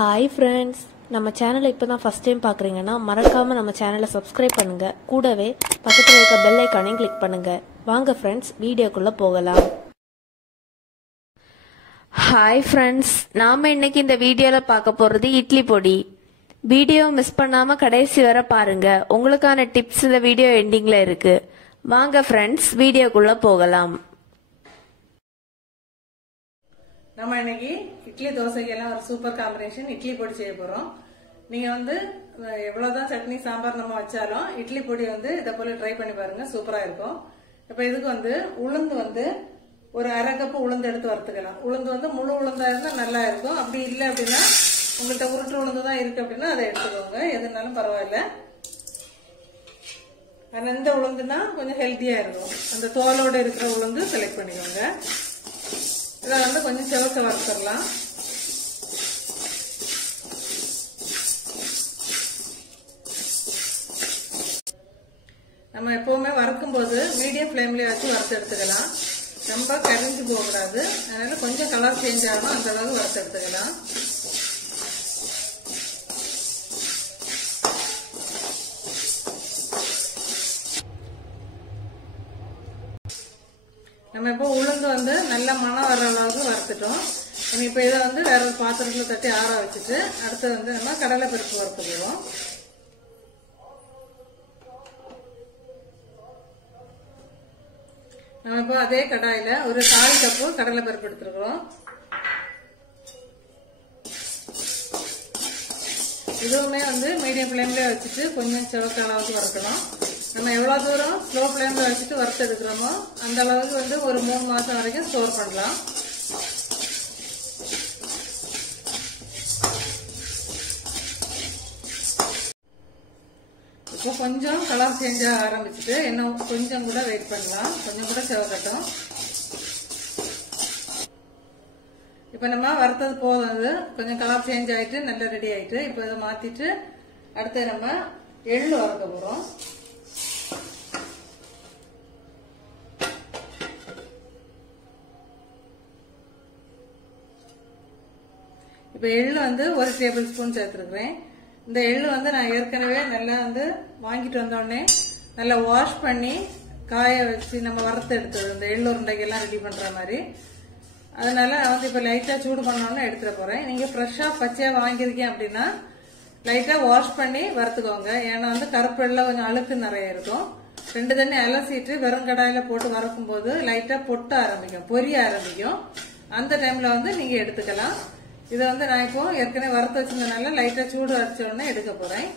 Hi friends, நம்ம சேனலை இப்பதான் ஃபர்ஸ்ட் டைம் பார்க்கறீங்கன்னா மறக்காம நம்ம சேனலை சப்ஸ்கிரைப் பண்ணுங்க. கூடவே பக்கத்துல இருக்க பெல் ஐகானையும் கிளிக் பண்ணுங்க. வாங்க ஃப்ரெண்ட்ஸ், வீடியோக்குள்ள போகலாம். ஹாய் ஃப்ரெண்ட்ஸ், நாம இன்னைக்கு இந்த வீடியோல பார்க்க போறது இட்லி பொடி. வீடியோ மிஸ் பண்ணாம கடைசி வரை பாருங்க. உங்களுக்கான டிப்ஸ் இந்த வீடியோ எண்டிங்ல இருக்கு. வாங்க ஃப்ரெண்ட்ஸ், வீடியோக்குள்ள போகலாம். நம்ம இன்னைக்கு இட்லி தோசைக்கு எல்லாம் ஒரு சூப்பர் காம்பினேஷன் இட்லி பொடி செய்ய போறோம். நீங்க எவ்வளவுதான் சட்னி சாம்பார் நம்ம வச்சாலும் இட்லி பொடி இதை போல ட்ரை பண்ணி பாருங்க, சூப்பரா இருக்கும். இப்ப இதுக்கு உளுந்து ஒரு அரை கப் உளுந்து எடுத்து வறுத்துக்கலாம். உளுந்து முழு உளுந்தா இருந்தா நல்லா இருக்கும். அப்படி இல்லை அப்படின்னா உங்கள்கிட்ட உருட்டு உளுந்து தான் இருக்கு அப்படின்னா அதை எடுத்துக்கோங்க, எதுனாலும் பரவாயில்ல. ஆனா இந்த உளுந்துனா கொஞ்சம் ஹெல்த்தியா இருக்கும். அந்த தோலோட இருக்கிற உளுந்து செலக்ட் பண்ணிக்கோங்க. இதை கொஞ்சம் செவக்க வறுத்துடலாம். நம்ம எப்பவுமே வறுக்கும் போது மீடியம் ஃபிளேம்ல வச்சு வறுத்து எடுத்துக்கலாம். ரொம்ப கரிஞ்சு போகக்கூடாது. அதனால கொஞ்சம் கலர் சேஞ்ச் ஆகணும், அந்த அளவுக்கு வறுத்து எடுத்துக்கலாம். நம்ம இப்போ உளுந்து நல்ல மணம் வர்ற அளவுக்கு வறுத்துட்டோம். நம்ம இப்போ இதை வேற ஒரு பாத்திரத்துல தட்டி ஆற வச்சுட்டு அடுத்து நம்ம கடலை பருப்பு வறுத்துக்குவோம். நம்ம இப்போ அதே கடாயில ஒரு 1/4 கப்பு கடலை பருப்பு எடுத்துருக்கோம். இதுவுமே மீடியம் ஃபிளேம்ல வச்சுட்டு கொஞ்சம் சிவக்க அளவுக்கு வறுக்கணும். நம்ம எவ்வளவு தூரம் ஸ்லோ ஃபிளேம்ல வச்சுட்டு வறுத்து எடுக்கிறோமோ அந்த அளவுக்கு ஒரு 3 மாசம் வரைக்கும் ஸ்டோர் பண்ணலாம். இப்போ கொஞ்சம் கலர் சேஞ்ச் ஆக ஆரம்பிச்சுட்டு இன்னும் கொஞ்சம் கூட வெயிட் பண்ணலாம், கொஞ்சம் கூட சிவக்கட்டும். இப்ப நம்ம வறுத்தது போதும், கொஞ்சம் கலர் சேஞ்ச் ஆயிட்டு நல்லா ரெடி ஆயிட்டு இப்ப இதை மாத்திட்டு அடுத்து நம்ம எள்ளு வறுக்க போறோம். இப்ப எள்ளு 1 டேபிள் ஸ்பூன் சேர்த்துருக்கிறேன். இந்த எள்ளு நான் ஏற்கனவே நல்லா வாங்கிட்டு வந்தோடனே நல்லா வாஷ் பண்ணி காய வச்சு நம்ம வறுத்து எடுத்தது, இந்த எள்ளு உருண்டைக்கெல்லாம் ரெடி பண்ற மாதிரி. அதனால நான் இப்ப லைட்டா சூடு பண்ணோன்னு எடுத்துட போறேன். நீங்க ஃப்ரெஷ்ஷா பச்சையா வாங்கியிருக்கேன் அப்படின்னா லைட்டா வாஷ் பண்ணி வறுத்துக்கோங்க. ஏன்னா கருப்பு எள்ள கொஞ்சம் அழுக்கு நிறைய இருக்கும். 2 தண்ணி அலசிட்டு வெறும் கடாயில போட்டு வறுக்கும் போது லைட்டா பொட்ட ஆரம்பிக்கும், பொரிய ஆரம்பிக்கும். அந்த டைம்ல நீங்க எடுத்துக்கலாம். இதை நான் இப்போ ஏற்கனவே வறுத்து வச்சிருந்தனால லைட்டா சூடு அடிச்ச உடனே எடுக்க போறேன்.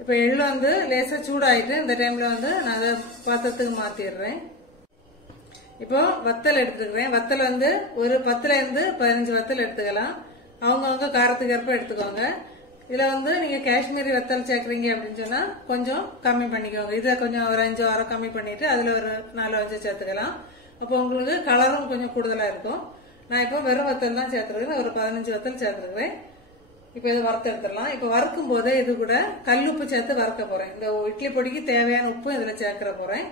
இப்ப எள்ளு லேசா சூடாயிட்டு இந்த டைம்ல நான் அதை பாத்திரத்துக்கு மாத்திடுறேன். இப்போ வத்தல் எடுத்துக்கிறேன். வத்தல் ஒரு 10ல இருந்து 15 வத்தல் எடுத்துக்கலாம். அவங்கவுங்க காரத்துக்கு ஏற்ப எடுத்துக்கோங்க. இதுல நீங்க காஷ்மீரி வத்தல் சேர்க்கறீங்க அப்படின்னு சொன்னா கொஞ்சம் கம்மி பண்ணிக்கோங்க. இதை கொஞ்சம் ஒரு 5 6 கம்மி பண்ணிட்டு அதுல ஒரு 4 5 சேர்த்துக்கலாம். அப்போ உங்களுக்கு கலரும் கொஞ்சம் கூடுதலா இருக்கும். நான் இப்போ வெறும் வத்தல் தான் சேர்த்துருக்கேன், ஒரு 15 வத்தல் சேர்த்துருக்கேன். இப்ப இதை வறுத்து எடுத்துடலாம். இப்ப வறுக்கும் போதே இது கூட கல்லுப்பு சேர்த்து வறுக்க போறேன். இந்த இட்லி பொடிக்கு தேவையான உப்பு இதுல சேர்க்கிற போறேன்.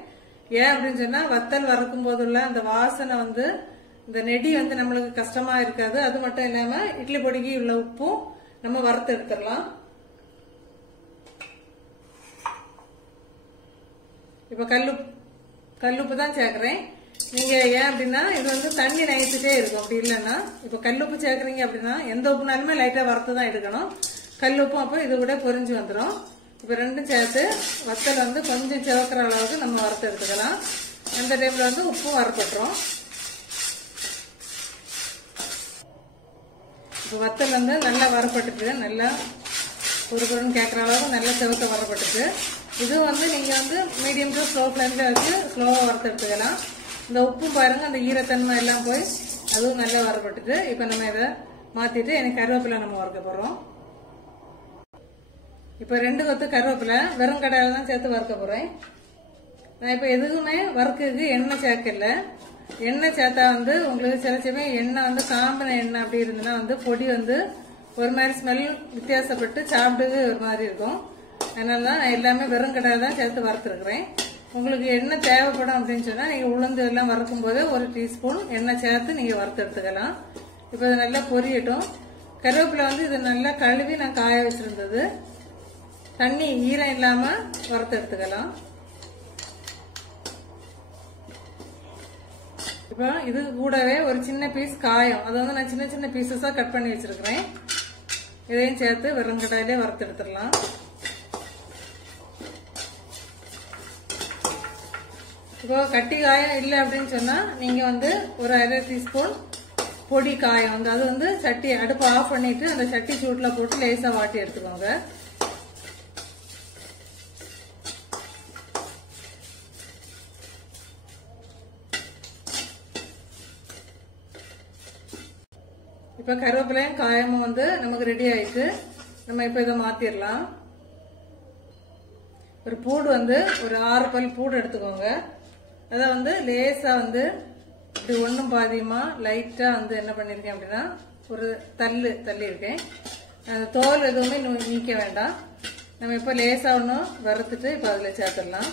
ஏன் அப்படின்னு சொன்னா வத்தல் வறுக்கும் போதுள்ள அந்த வாசனை இந்த நெடி நம்மளுக்கு கஷ்டமா இருக்காது. அது மட்டும் இல்லாம இட்லி பொடிக்கு உள்ள உப்பும் நம்ம வறுத்து எடுத்துடலாம். இப்ப கல்லுப்பு தான் சேர்க்கிறேன். நீங்க ஏன் அப்படின்னா இது தண்ணி நைத்துட்டே இருக்கும். அப்படி இல்லைன்னா இப்ப கல்லுப்பு சேர்க்கறீங்க அப்படின்னா எந்த உப்புனாலுமே லைட்டா வறுத்து தான் எடுக்கணும். கல்லுப்பும் அப்போ இது கூட பொரிஞ்சு வந்துடும். இப்ப ரெண்டும் சேர்த்து வத்தல் கொஞ்சம் சிவக்கிற அளவுக்கு நம்ம வறுத்து எடுத்துக்கலாம். அந்த டைம்ல உப்பும் வறுப்பட்டுரும். இப்போ வத்தல் நல்லா வறுப்பட்டுட்டு நல்லா பொறுன்னு கேட்கற அளவுக்கு நல்லா சிவக்க வறுப்பட்டுட்டு இது நீங்க மீடியம் டு ஸ்லோ ஃபிளேம்ல வச்சு ஸ்லோவா வறுத்து எடுத்துக்கலாம். இந்த உப்பும் பாருங்க, அந்த ஈரத்தன்மை எல்லாம் போய் அதுவும் நல்லா வறுப்பட்டுட்டு இப்ப நம்ம இதை மாத்திட்டு எனக்கு கருவேப்பிலை நம்ம வறுக்க போறோம். இப்ப 2 கொத்து கருவேப்பிலை வெறும் கடாயில தான் சேர்த்து வறுக்க போறேன். நான் இப்ப எதுவுமே வறுக்கிறதுக்கு எண்ணெய் சேர்க்கல. எண்ணெய் சேர்த்தா உங்களுக்கு சில சமயம் எண்ணெய் காம்பின எண்ணெய் அப்படி இருந்ததுன்னா பொடி ஒரு மாதிரி ஸ்மெல் வித்தியாசப்பட்டு சாப்பிட்டு ஒரு மாதிரி இருக்கும். அதனாலதான் நான் எல்லாமே வெறும் கடாயில தான் சேர்த்து வறுத்துருக்கிறேன். உங்களுக்கு எண்ணெய் தேவைப்படும் அப்படின்னு சொன்னா நீங்க உளுந்து எல்லாம் வறுக்கும் போது 1 டீஸ்பூன் எண்ணெய் சேர்த்து நீங்க வறுத்து எடுத்துக்கலாம். இப்போ இது நல்லா பொரியட்டும். கருவேப்பிலை வந்து இது நல்லா கழுவி நான் காய வச்சிருந்தது. தண்ணி ஈரம் இல்லாம வறுத்து எடுத்துக்கலாம். இப்போ இது கூடவே ஒரு சின்ன பீஸ் காயம், அது வந்து நான் சின்ன சின்ன பீசஸா கட் பண்ணி வச்சிருக்கிறேன். இதையும் சேர்த்து வெறுங்கடாயிலே வறுத்து எடுத்துடலாம். இப்போ கட்டி காயம் இல்லை அப்படின்னு சொன்னா நீங்க வந்து ஒரு 1/2 டீஸ்பூன் பொடி காயம் வந்து அது வந்து சட்டி அடுப்பு ஆஃப் பண்ணிட்டு அந்த சட்டி சூட்ல போட்டு லேசா வாட்டி எடுத்துக்கோங்க. இப்ப கருவேப்பிலையும் காயமும் வந்து நமக்கு ரெடி ஆயிட்டு நம்ம இப்ப இதை மாத்திரலாம். ஒரு பூடு வந்து ஒரு 6 பல் பூடு எடுத்துக்கோங்க. அதை வந்து லேசா வந்து இப்படி ஒன்றும் பாதியமா லைட்டா வந்து என்ன பண்ணிருக்கேன் அப்படின்னா ஒரு தள்ளி இருக்கேன். அந்த தோல் எதுவுமே நீக்க வேண்டாம். நம்ம இப்ப லேசா ஒன்றும் வறுத்துட்டு இப்ப அதுல சேர்த்துடலாம்.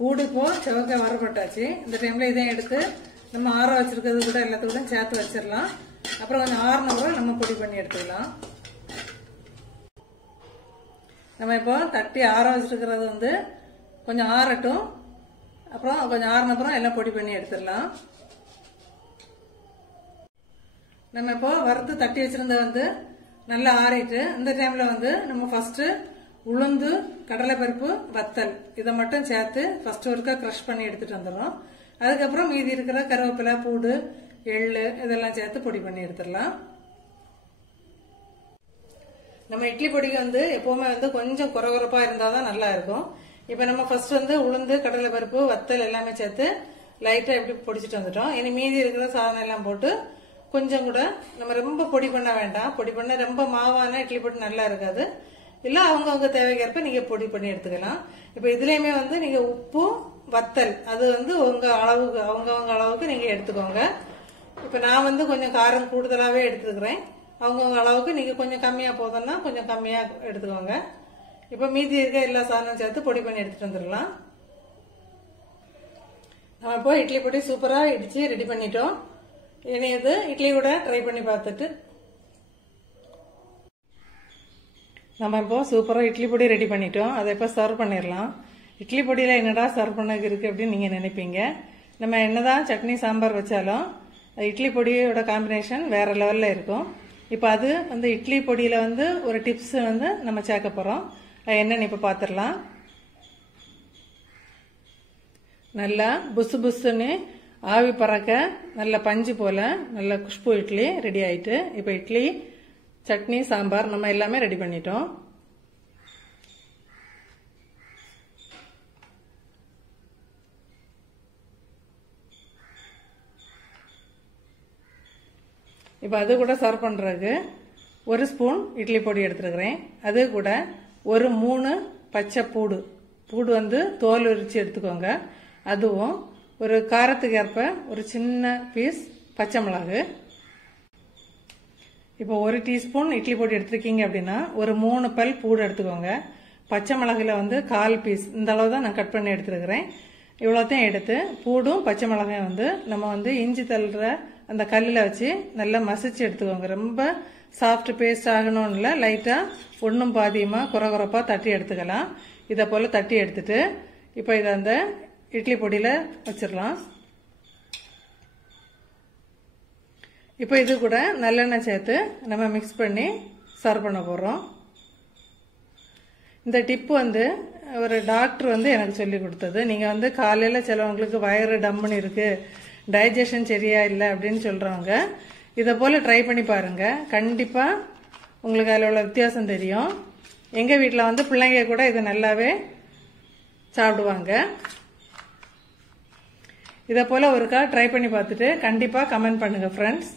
பூடு இப்போ செவக்காய் வறுபட்டாச்சு. இந்த டைம்ல இதையும் எடுத்து நம்ம ஆற வச்சிருக்கிறது கூட எல்லாத்துக்கூட சேர்த்து வச்சிடலாம். அப்புறம் கொஞ்சம் ஆறுன கூட நம்ம பொடி பண்ணி எடுத்துக்கலாம். நம்ம இப்போ தட்டி ஆற வச்சிருக்கிறது வந்து கொஞ்சம் ஆறட்டும். அப்புறம் கொஞ்சம் ஆறுன அப்புறம் எல்லாம் பொடி பண்ணி எடுத்துடலாம். நம்ம இப்போ வறுத்து தட்டி வச்சிருந்த வந்து நல்லா ஆறிட்டு இந்த டைம்ல வந்து நம்ம ஃபர்ஸ்ட் உளுந்து, கடலைப்பருப்பு, வத்தல் இதை மட்டும் சேர்த்து ஃபர்ஸ்ட் ஒருக்கா கிரஷ் பண்ணி எடுத்துட்டு வந்துடும். அதுக்கப்புறம் மீதி இருக்கிற கருவேப்பிலை, பூடு, எள்ளு இதெல்லாம் சேர்த்து பொடி பண்ணி எடுத்துடலாம். நம்ம இட்லி பொடிக்கு வந்து எப்பவுமே வந்து கொஞ்சம் குறகுறப்பா இருந்தாதான் நல்லா இருக்கும். இப்ப நம்ம ஃபர்ஸ்ட் வந்து உளுந்து, கடலைப்பருப்பு, வத்தல் எல்லாமே சேர்த்து லைட்டா இப்படி பொடிச்சிட்டு வந்துட்டோம். இனி மீதி இருக்கிற சாதனம் எல்லாம் போட்டு கொஞ்சம் கூட நம்ம ரொம்ப பொடி பண்ண வேண்டாம். பொடி பண்ண ரொம்ப மாவான இட்லி பொடி நல்லா இருக்காது. இல்ல அவங்கவுங்க தேவைக்கேற்ப நீங்க பொடி பண்ணி எடுத்துக்கலாம். இப்ப இதுலயுமே வந்து நீங்க உப்பு, வத்தல் அது வந்து உங்க அளவுக்கு அவங்கவுங்க அளவுக்கு நீங்க எடுத்துக்கோங்க. இப்ப நான் வந்து கொஞ்சம் காரம் கூடுதலாவே எடுத்துக்கிறேன். அவங்கவுங்க அளவுக்கு நீங்க கொஞ்சம் கம்மியா போதும்னா கொஞ்சம் கம்மியா எடுத்துக்கோங்க. இப்ப மீதி இருக்க எல்லா சாதனம் சேர்த்து பொடி பண்ணி எடுத்துட்டு வந்துடலாம். நம்ம இப்போ இட்லி பொடி சூப்பரா இடிச்சு ரெடி பண்ணிட்டோம். இனி இது இட்லி கூட ட்ரை பண்ணி பார்த்துட்டு நம்ம இப்போ சூப்பரா இட்லி பொடி ரெடி பண்ணிட்டோம். அதை இப்போ சர்வ் பண்ணிடலாம். இட்லி பொடியில என்னடா சர்வ் பண்ண இருக்கு அப்படின்னு நீங்க நினைப்பீங்க. நம்ம என்னதான் சட்னி சாம்பார் வச்சாலும் இட்லி பொடியோட காம்பினேஷன் வேற லெவல்ல இருக்கும். இப்போ அது வந்து இட்லி பொடியில வந்து ஒரு டிப்ஸ் வந்து நம்ம சேர்க்க போறோம். என்னன்னு இப்ப பாத்திரலாம். நல்லா புசு புசுன்னு ஆவி பறக்க நல்ல பஞ்சு போல நல்ல குஷ்பு இட்லி ரெடி ஆயிட்டு இப்ப இட்லி, சட்னி, சாம்பார் நம்ம எல்லாமே ரெடி பண்ணிட்டோம். இப்ப அது கூட சர்வ் பண்றதுக்கு ஒரு ஸ்பூன் இட்லி பொடி எடுத்துருக்கிறேன். அது கூட ஒரு 3 பச்சை பூடு வந்து தோல் உரிச்சு எடுத்துக்கோங்க. அதுவும் ஒரு காரத்துக்கு ஏற்ப ஒரு சின்ன பீஸ் பச்சை மிளகு. இப்போ 1 டீஸ்பூன் இட்லி பொடி எடுத்துருக்கீங்க அப்படின்னா ஒரு 3 பல் பூடு எடுத்துக்கோங்க. பச்சை மிளகுல வந்து 1/4 பீஸ் இந்த அளவு தான் நான் கட் பண்ணி எடுத்துருக்கிறேன். இவ்வளோத்தையும் எடுத்து பூடும் பச்சை மிளகாயும் வந்து நம்ம வந்து இஞ்சி தள்ளுற அந்த கல்லில் வச்சு நல்லா மசிச்சு எடுத்துக்கோங்க. ரொம்ப சாஃப்ட் பேஸ்ட் ஆகணும்னு இல்லை, லைட்டா ஒன்றும் பாதியமா குறகுறப்பா தட்டி எடுத்துக்கலாம். இதை போல தட்டி எடுத்துட்டு இப்போ இதை அந்த இட்லி பொடியில வச்சிடலாம். இப்போ இது கூட நல்லெண்ணெய் சேர்த்து நம்ம மிக்ஸ் பண்ணி சர்வ் பண்ண போறோம். இந்த டிப் வந்து ஒரு டாக்டர் வந்து எனக்கு சொல்லி கொடுத்தது. நீங்க வந்து காலையில சிலவங்களுக்கு வயிறு டம்முன்னு இருக்கு, டைஜஷன் சரியா இல்லை அப்படின்னு சொல்றவங்க இதை போல ட்ரை பண்ணி பாருங்க. கண்டிப்பா உங்களுக்கு அதில் உள்ள வித்தியாசம் தெரியும். எங்க வீட்டில் வந்து பிள்ளைங்க கூட இதை நல்லாவே சாப்பிடுவாங்க. இதை போல ஒருக்கா ட்ரை பண்ணி பார்த்துட்டு கண்டிப்பா கமெண்ட் பண்ணுங்க ஃப்ரெண்ட்ஸ்.